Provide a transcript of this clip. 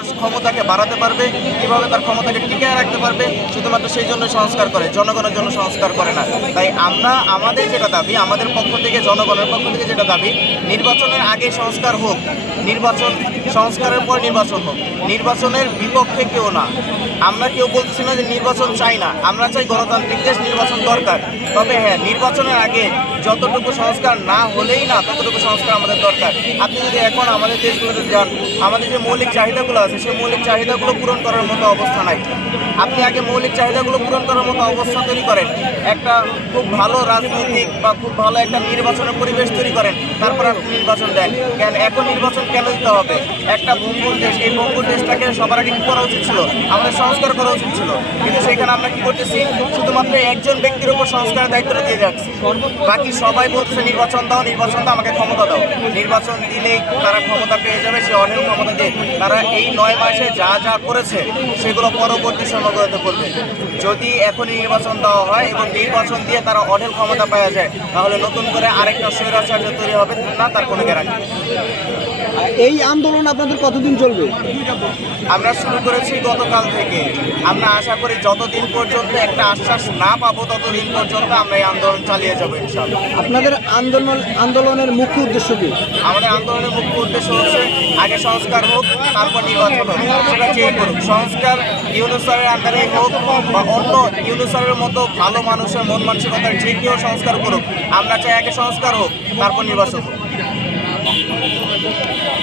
তার ক্ষমতাকে বাড়াতে পারবে, কীভাবে তার ক্ষমতাকে টিকিয়ে রাখতে পারবে, শুধুমাত্র সেই জন্য সংস্কার করে, জনগণের জন্য সংস্কার করে না। তাই আমরা, আমাদের যেটা দাবি, আমাদের পক্ষ থেকে, জনগণের পক্ষ থেকে যেটা দাবি, নির্বাচনের আগে সংস্কার হোক, নির্বাচন, সংস্কারের পর নির্বাচন হোক, নির্বাচনের বিপক্ষে কেউ না। আমরা কেউ বলতেছি না যে নির্বাচন চাই না, আমরা চাই গণতান্ত্রিক দেশ নির্বাচন দরকার। তবে হ্যাঁ নির্বাচনের আগে যতটুকু সংস্কার না হলেই না, ততটুকু সংস্কার আমাদের দরকার। আপনি যদি এখন আমাদের দেশগুলোতে যান, আমাদের যে মৌলিক চাহিদাগুলো আছে সেই মৌলিক চাহিদাগুলো পূরণ করার মতো অবস্থা নাই। আপনি আগে মৌলিক চাহিদাগুলো পূরণ করার মতো অবস্থা তৈরি করেন। একটা খুব ভালো রাজনৈতিক বা খুব ভালো একটা নির্বাচনের পরিবেশ তৈরি করেন, তারপর আপনি নির্বাচন দেন। কেন এখন নির্বাচন কেন দিতে হবে? একটা ভঙ্গুর দেশ, এই ভঙ্গুর দেশটাকে সবার আগে কি করা উচিত ছিল? আমাদের সংস্কার করা উচিত ছিল। কিন্তু সেখানে আমরা কী করতেছি? শুধুমাত্র একজন ব্যক্তির উপর সংস্কারের দায়িত্বটা দিয়ে যাচ্ছি। বাকি সবাই বলছে নির্বাচন দাও নির্বাচন দাও, আমাকে ক্ষমতা দাও। নির্বাচন দিলেই তারা ক্ষমতা পেয়ে যাবে, সে অনেক ক্ষমতা দিয়ে। তারা এই নয় মাসে যা যা করেছে, সেগুলো পরবর্তী সময়গুলোতে করবে। যদি এখনই নির্বাচন দেওয়া হয় এবং নির্বাচন দিয়ে তারা অঢেল ক্ষমতা পাওয়া যায়, তাহলে নতুন করে আরেকটা স্বৈরাচার্য তৈরি হবে, না তার কোনো গ্যারান্টি এই আন্দোলন আপনাদের কতদিন চলবে? আমরা শুরু করেছি গতকাল থেকে। আমরা আশা করি যতদিন পর্যন্ত একটা আশ্বাস না পাবো ততদিন পর্যন্ত আমরা এই আন্দোলন চালিয়ে যাব ইনশাল্লাহ আপনাদের আন্দোলন আন্দোলনের মুখ্য উদ্দেশ্য কি? আমাদের আন্দোলনের মুখ্য উদ্দেশ্য হচ্ছে আগে সংস্কার হোক তারপর নির্বাচন হোক। সেটা যেই করুক। সংস্কার ইউনুসারের আন্ডারে হোক বা অন্য ইউনুসারের মতো ভালো মানুষের মন মানসিকতার যে কেউ সংস্কার করুক আমরা চাই আগে সংস্কার হোক তারপর নির্বাচন হোক।